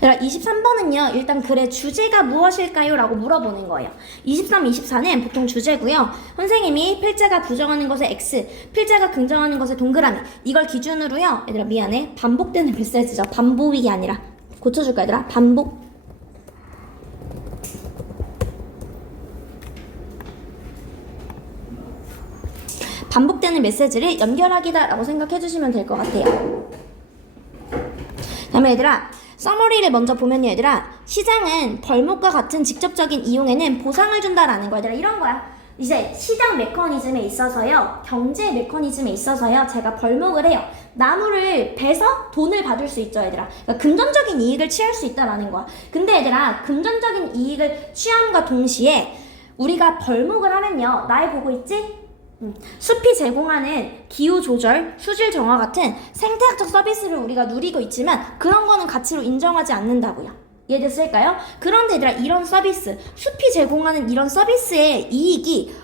23번은요, 일단 글의 주제가 무엇일까요? 라고 물어보는 거예요. 23, 24는 보통 주제고요. 선생님이 필자가 부정하는 것에 X, 필자가 긍정하는 것에 동그라미. 이걸 기준으로요, 얘들아, 미안해. 반복되는 메시지죠. 반복이 아니라. 고쳐줄까, 얘들아? 반복되는 메시지를 연결하기다 라고 생각해 주시면 될 것 같아요. 다음에 얘들아, 서머리를 먼저 보면요, 얘들아, 시장은 벌목과 같은 직접적인 이용에는 보상을 준다라는 거야. 얘들아, 이런 거야. 이제 시장 메커니즘에 있어서요, 경제 메커니즘에 있어서요, 제가 벌목을 해요. 나무를 베서 돈을 받을 수 있죠, 얘들아. 그러니까 금전적인 이익을 취할 수 있다라는 거야. 근데 얘들아, 금전적인 이익을 취함과 동시에 우리가 벌목을 하면요, 날 보고 있지? 숲이 제공하는 기후 조절, 수질 정화 같은 생태학적 서비스를 우리가 누리고 있지만 그런 거는 가치로 인정하지 않는다고요. 이해됐을까요? 그런데 얘들아, 이런 서비스, 숲이 제공하는 이런 서비스의 이익이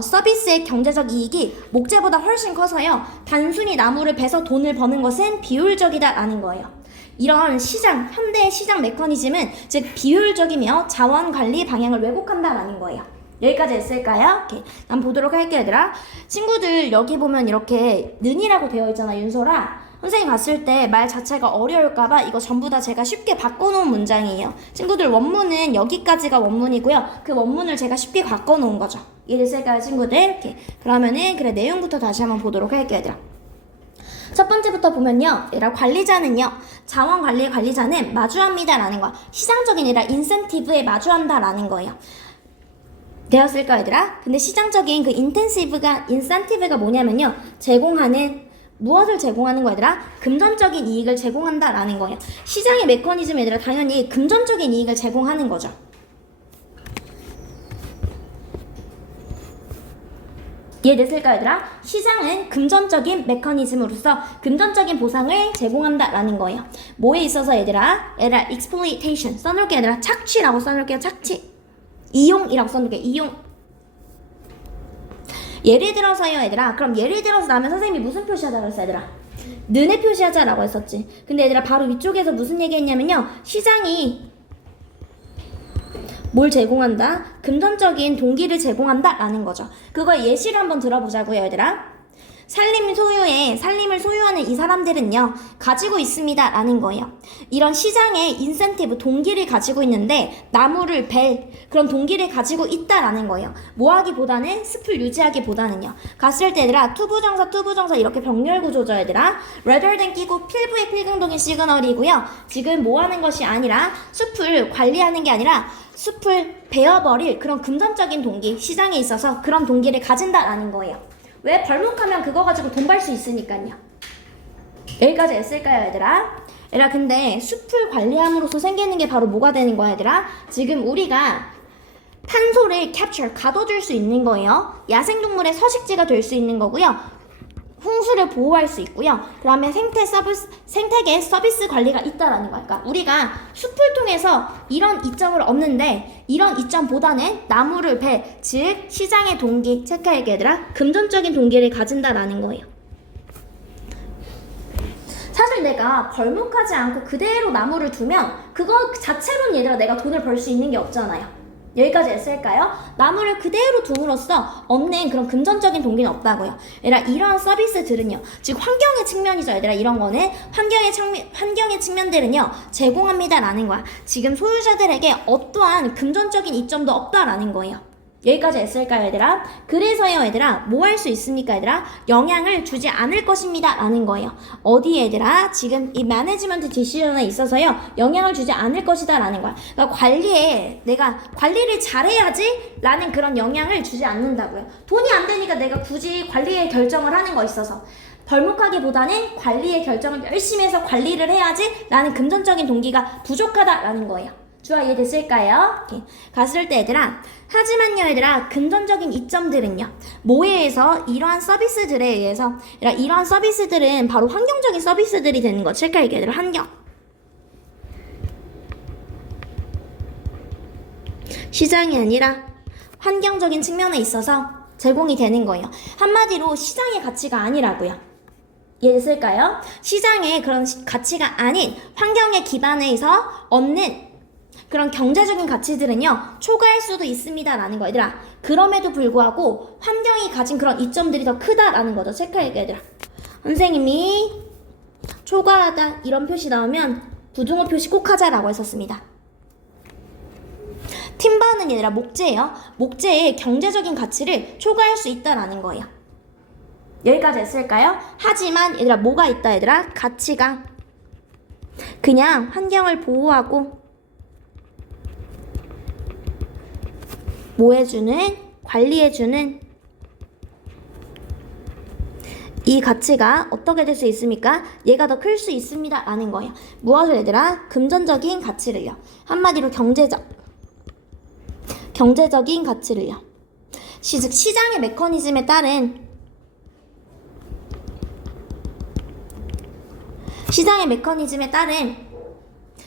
서비스의 경제적 이익이 목재보다 훨씬 커서요, 단순히 나무를 베서 돈을 버는 것은 비효율적이다라는 거예요. 이런 시장, 현대의 시장 메커니즘은 즉 비효율적이며 자원관리 방향을 왜곡한다라는 거예요. 여기까지 했을까요? 오케이. 난 보도록 할게요, 얘들아. 친구들 여기 보면 이렇게 는이라고 되어 있잖아, 윤소라. 선생님 봤을 때 말 자체가 어려울까봐 이거 전부 다 제가 쉽게 바꿔놓은 문장이에요. 친구들 원문은 여기까지가 원문이고요. 그 원문을 제가 쉽게 바꿔놓은 거죠. 이해됐을까요, 친구들? 이렇게. 그러면은 그래, 내용부터 다시 한번 보도록 할게요, 얘들아. 첫 번째부터 보면요, 얘들아, 관리자는요, 자원관리 관리자는 마주합니다라는 거야. 시장적인 얘들아, 인센티브에 마주한다라는 거예요. 되었을까, 얘들아? 근데 시장적인 그 인센티브가 뭐냐면요, 무엇을 제공하는 거야, 얘들아? 금전적인 이익을 제공한다라는 거예요. 시장의 메커니즘, 얘들아, 당연히 금전적인 이익을 제공하는 거죠. 이해됐을까, 얘들아? 시장은 금전적인 메커니즘으로서 금전적인 보상을 제공한다라는 거예요. 뭐에 있어서, 얘들아? exploitation 써놓을게, 얘들아. 착취라고 써놓을게요. 착취. 이용이라고 써놓을게. 이용. 예를 들어서요, 얘들아. 그럼 예를 들어서 나면 선생님이 무슨 표시하자고 했어, 얘들아? 는의 표시하자라고 했었지. 근데 얘들아, 바로 위쪽에서 무슨 얘기했냐면요, 시장이 뭘 제공한다? 금전적인 동기를 제공한다 라는 거죠. 그거 예시를 한번 들어보자고요, 얘들아. 산림을 소유하는 이 사람들은요, 가지고 있습니다 라는 거예요. 이런 시장의 인센티브, 동기를 가지고 있는데 나무를 벨 그런 동기를 가지고 있다라는 거예요. 뭐하기보다는 숲을 유지하기보다는요. 갔을 때 얘들아, 투부정사 이렇게 병렬 구조죠, 얘들아. rather than 끼고 필부의 필긍동의 시그널이고요. 지금 뭐하는 것이 아니라 숲을 관리하는 게 아니라 숲을 베어버릴 그런 금전적인 동기, 시장에 있어서 그런 동기를 가진다라는 거예요. 왜? 벌목하면 그거 가지고 돈 벌 수 있으니까요. 여기까지 했을까요, 얘들아? 얘들아, 근데 숲을 관리함으로써 생기는 게 바로 뭐가 되는 거야, 얘들아? 지금 우리가 탄소를 가둬줄 수 있는 거예요. 야생동물의 서식지가 될 수 있는 거고요. 홍수를 보호할 수 있고요. 그 다음에 생태계 서비스 관리가 있다라는 거야. 그러니까 우리가 숲을 통해서 이런 이점을 얻는데 이런 이점보다는 나무를 즉 시장의 동기, 체크할게, 얘들아. 금전적인 동기를 가진다라는 거예요. 사실 내가 벌목하지 않고 그대로 나무를 두면 그거 자체로는, 얘들아, 내가 돈을 벌 수 있는 게 없잖아요. 여기까지 했을까요? 나무를 그대로 둠으로써 얻는 그런 금전적인 동기는 없다고요. 얘들아, 이러한 서비스들은요, 즉 환경의 측면이죠, 얘들아. 이런 거는 환경의 측면들은요, 제공합니다라는 거야. 지금 소유자들에게 어떠한 금전적인 이점도 없다라는 거예요. 여기까지 했을까요, 얘들아? 그래서요, 얘들아, 뭐 할 수 있습니까, 얘들아? 영향을 주지 않을 것입니다 라는 거예요. 어디에, 얘들아? 지금 이 매니지먼트 디시전에 있어서요, 영향을 주지 않을 것이다 라는 거야. 그러니까 내가 관리를 잘해야지 라는 그런 영향을 주지 않는다고요. 돈이 안 되니까 내가 굳이 관리의 결정을 하는 거 있어서 벌목하기보다는 관리의 결정을 열심히 해서 관리를 해야지 라는 금전적인 동기가 부족하다라는 거예요. 주아, 이해됐을까요? 오케이. 갔을 때, 얘들아, 하지만요, 얘들아, 금전적인 이점들은요, 뭐에 의해서? 이러한 서비스들에 의해서. 얘들아, 이러한 서비스들은 바로 환경적인 서비스들이 되는 거. 칠까, 얘들아, 환경. 시장이 아니라 환경적인 측면에 있어서 제공이 되는 거예요. 한마디로 시장의 가치가 아니라고요. 이해됐을까요? 시장의 그런 가치가 아닌 환경에 기반해서 얻는 그런 경제적인 가치들은요, 초과할 수도 있습니다 라는 거 얘들아. 그럼에도 불구하고 환경이 가진 그런 이점들이 더 크다라는 거죠. 체크할게 얘들아. 선생님이 초과하다 이런 표시 나오면 부등호 표시 꼭 하자라고 했었습니다. 팀버는 얘들아 목재예요. 목재의 경제적인 가치를 초과할 수 있다라는 거예요. 여기까지 했을까요? 하지만 얘들아 뭐가 있다 얘들아? 가치가 그냥 환경을 보호하고 뭐 해주는? 관리해주는 이 가치가 어떻게 될 수 있습니까? 얘가 더 클 수 있습니다 라는 거예요. 무엇을 얘들아? 금전적인 가치를요. 한마디로 경제적인 가치를요. 즉 시장의 메커니즘에 따른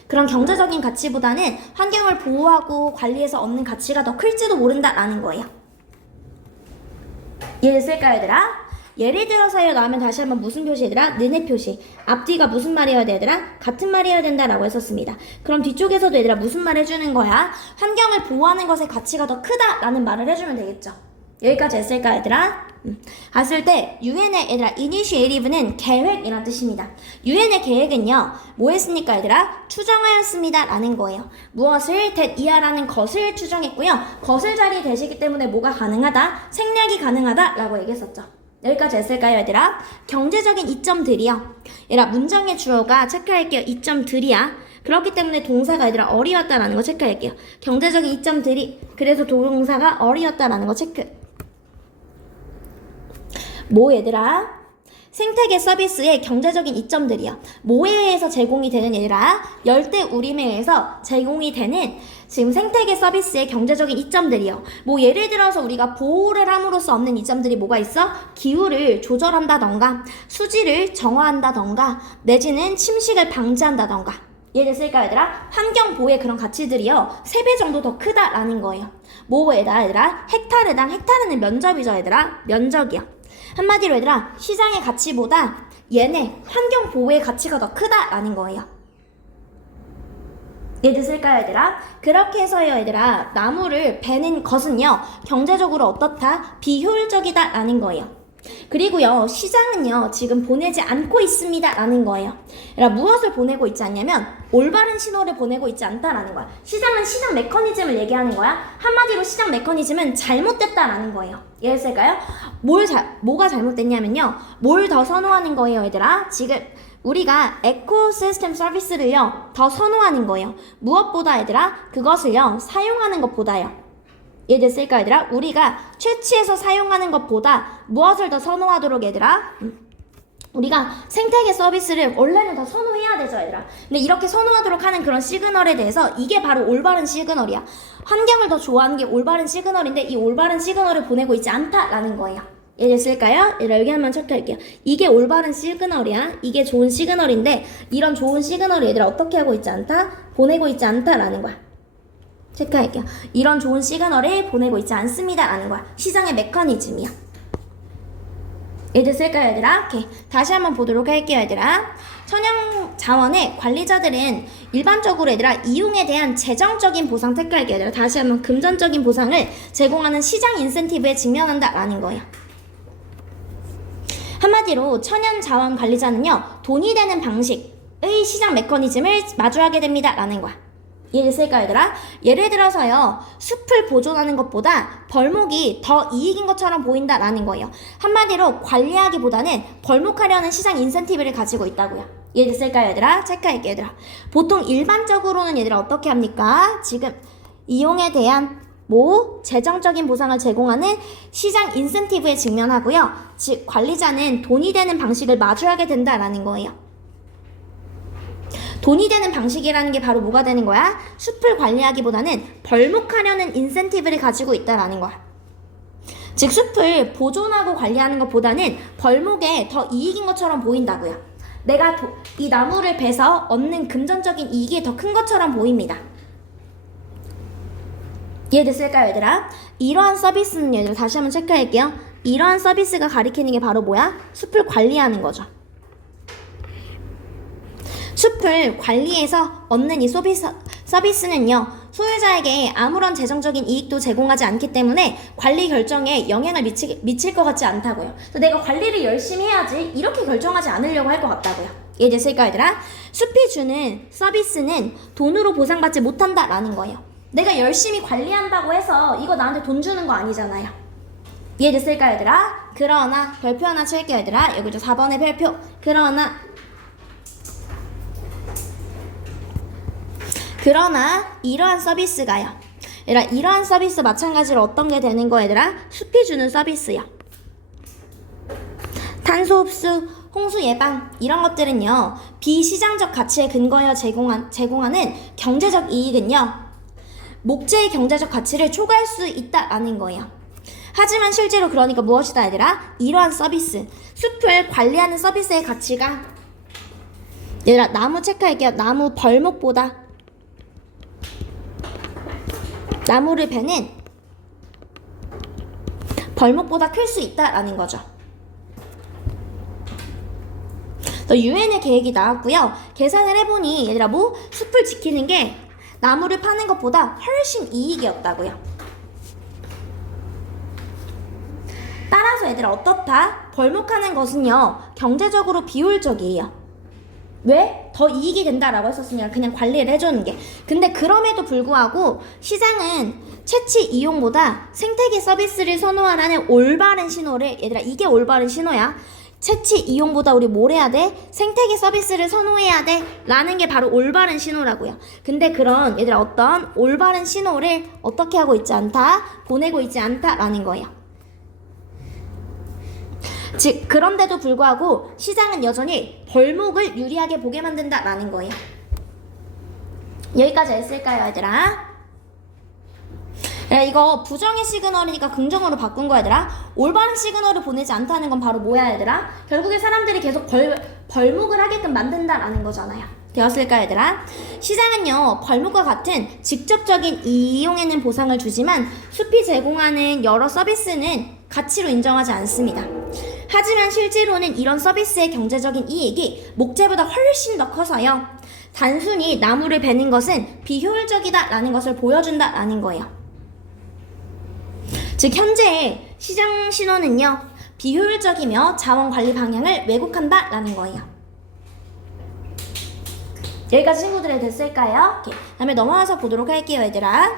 그런 경제적인 가치보다는 환경을 보호하고 관리해서 얻는 가치가 더 클지도 모른다라는 거예요. 이해됐을까요 얘들아? 예를 들어서요 나오면 다시 한번 무슨 표시 얘들아? 느네 표시. 앞뒤가 무슨 말이어야 돼 얘들아? 같은 말이어야 된다라고 했었습니다. 그럼 뒤쪽에서도 얘들아 무슨 말 해주는 거야? 환경을 보호하는 것의 가치가 더 크다라는 말을 해주면 되겠죠. 여기까지 했을까 얘들아? 봤을 때 UN의 얘들아 initiative는 계획이란 뜻입니다. UN의 계획은요 뭐 했습니까 얘들아? 추정하였습니다 라는 거예요. 무엇을? that 이하라는 것을 추정했고요. 것을 자리에 대시기 때문에 뭐가 가능하다? 생략이 가능하다 라고 얘기했었죠. 여기까지 했을까요 얘들아? 경제적인 이점들이요. 얘들아 문장의 주어가 체크할게요. 이점들이야. 그렇기 때문에 동사가 얘들아 어리였다라는 거 체크할게요. 경제적인 이점들이 그래서 동사가 어리였다라는 거 체크. 뭐 얘들아? 생태계 서비스의 경제적인 이점들이요. 뭐에 의해서 제공이 되는 얘들아? 열대우림에 의해서 제공이 되는 지금 생태계 서비스의 경제적인 이점들이요. 뭐 예를 들어서 우리가 보호를 함으로써 얻는 이점들이 뭐가 있어? 기후를 조절한다던가 수질을 정화한다던가 내지는 침식을 방지한다던가. 이해됐을까 얘들아? 환경보호의 그런 가치들이요 3배 정도 더 크다라는 거예요. 뭐 얘들아? 헥타르는 면적이죠 얘들아? 면적이요. 한마디로 얘들아 시장의 가치보다 얘네 환경보호의 가치가 더 크다라는 거예요. 이해됐을까요 얘들아? 그렇게 해서요 얘들아 나무를 베는 것은요 경제적으로 어떻다? 비효율적이다 라는 거예요. 그리고요 시장은요 지금 보내지 않고 있습니다 라는 거예요. 그러니까 무엇을 보내고 있지 않냐면 올바른 신호를 보내고 있지 않다라는 거야. 시장은 시장 메커니즘을 얘기하는 거야. 한마디로 시장 메커니즘은 잘못됐다라는 거예요. 이해했을까요? 뭐가 잘못됐냐면요 뭘 더 선호하는 거예요 얘들아? 지금 우리가 에코시스템 서비스를요 더 선호하는 거예요. 무엇보다 얘들아? 그것을요 사용하는 것보다요. 이해됐을까 얘들아? 우리가 채취해서 사용하는 것보다 무엇을 더 선호하도록 얘들아? 우리가 생태계 서비스를 원래는 더 선호해야 되죠 얘들아. 근데 이렇게 선호하도록 하는 그런 시그널에 대해서 이게 바로 올바른 시그널이야. 환경을 더 좋아하는 게 올바른 시그널인데 이 올바른 시그널을 보내고 있지 않다라는 거예요. 이해됐을까요? 얘들아 여기 한번 체크할게요. 이게 올바른 시그널이야. 이게 좋은 시그널인데 이런 좋은 시그널을 얘들아 어떻게 하고 있지 않다? 보내고 있지 않다라는 거야. 체크할게요. 이런 좋은 시그널을 보내고 있지 않습니다 라는 거야. 시장의 메커니즘이야. 이해됐을까요 얘들아? 오케이. 다시 한번 보도록 할게요 얘들아. 천연자원의 관리자들은 일반적으로 얘들아 이용에 대한 재정적인 보상 체크할게요 얘들아. 다시 한번 금전적인 보상을 제공하는 시장 인센티브에 직면한다 라는 거예요. 한마디로 천연자원 관리자는요 돈이 되는 방식의 시장 메커니즘을 마주하게 됩니다 라는 거야. 이해됐을까 얘들아? 예를 들어서요 숲을 보존하는 것보다 벌목이 더 이익인 것처럼 보인다라는 거예요. 한마디로 관리하기보다는 벌목하려는 시장 인센티브를 가지고 있다고요. 이해됐을까 얘들아? 체크할게 얘들아. 보통 일반적으로는 얘들아 어떻게 합니까? 지금 이용에 대한 재정적인 보상을 제공하는 시장 인센티브에 직면하고요. 즉 관리자는 돈이 되는 방식을 마주하게 된다라는 거예요. 돈이 되는 방식이라는 게 바로 뭐가 되는 거야? 숲을 관리하기보다는 벌목하려는 인센티브를 가지고 있다라는 거야. 즉 숲을 보존하고 관리하는 것보다는 벌목에 더 이익인 것처럼 보인다고요. 내가 이 나무를 베서 얻는 금전적인 이익이 더 큰 것처럼 보입니다. 이해됐을까요 얘들아? 이러한 서비스는 얘들아 다시 한번 체크할게요. 이러한 서비스가 가리키는 게 바로 뭐야? 숲을 관리하는 거죠. 숲을 관리해서 얻는 이 서비스는요, 소유자에게 아무런 재정적인 이익도 제공하지 않기 때문에 관리 결정에 영향을 미칠 것 같지 않다고요. 그래서 내가 관리를 열심히 해야지 이렇게 결정하지 않으려고 할 것 같다고요. 이해됐을까 얘들아? 숲이 주는 서비스는 돈으로 보상받지 못한다라는 거예요. 내가 열심히 관리한다고 해서 이거 나한테 돈 주는 거 아니잖아요. 이해됐을까 얘들아? 그러나 별표 하나 칠게요 얘들아. 여기죠 4번의 별표. 그러나 이러한 서비스가요. 얘들아 이러한 서비스 마찬가지로 어떤 게 되는 거 얘들아? 숲이 주는 서비스요. 탄소 흡수, 홍수 예방 이런 것들은요. 비시장적 가치에 근거하여 제공하는 경제적 이익은요. 목재의 경제적 가치를 초과할 수 있다라는 거예요. 하지만 실제로 그러니까 무엇이다 얘들아? 이러한 서비스, 숲을 관리하는 서비스의 가치가 얘들아 나무 체크할게요. 나무 벌목보다 나무를 베는 벌목보다 클 수 있다라는 거죠. 유엔의 계획이 나왔고요. 계산을 해보니 얘들아 뭐 숲을 지키는 게 나무를 파는 것보다 훨씬 이익이었다고요. 따라서 얘들아 어떻다? 벌목하는 것은요 경제적으로 비효율적이에요. 왜? 더 이익이 된다라고 했었으니까 그냥 관리를 해주는 게. 근데 그럼에도 불구하고 시장은 채취 이용보다 생태계 서비스를 선호하라는 올바른 신호를 얘들아 이게 올바른 신호야. 채취 이용보다 우리 뭘 해야 돼? 생태계 서비스를 선호해야 돼 라는 게 바로 올바른 신호라고요. 근데 그런 얘들아 어떤 올바른 신호를 어떻게 하고 있지 않다? 보내고 있지 않다라는 거예요. 즉 그런데도 불구하고 시장은 여전히 벌목을 유리하게 보게 만든다라는 거예요. 여기까지 했을까요 얘들아? 이거 부정의 시그널이니까 긍정으로 바꾼 거야 얘들아. 올바른 시그널을 보내지 않다는 건 바로 뭐야 얘들아? 결국에 사람들이 계속 벌목을 하게끔 만든다라는 거잖아요. 되었을까 얘들아? 시장은요 벌목과 같은 직접적인 이용에는 보상을 주지만 숲이 제공하는 여러 서비스는 가치로 인정하지 않습니다. 하지만 실제로는 이런 서비스의 경제적인 이익이 목재보다 훨씬 더 커서요 단순히 나무를 베는 것은 비효율적이다라는 것을 보여준다라는 거예요. 즉 현재의 시장 신호는요 비효율적이며 자원관리 방향을 왜곡한다라는 거예요. 여기까지 친구들이 됐을까요? 오케이. 다음에 넘어가서 보도록 할게요 얘들아.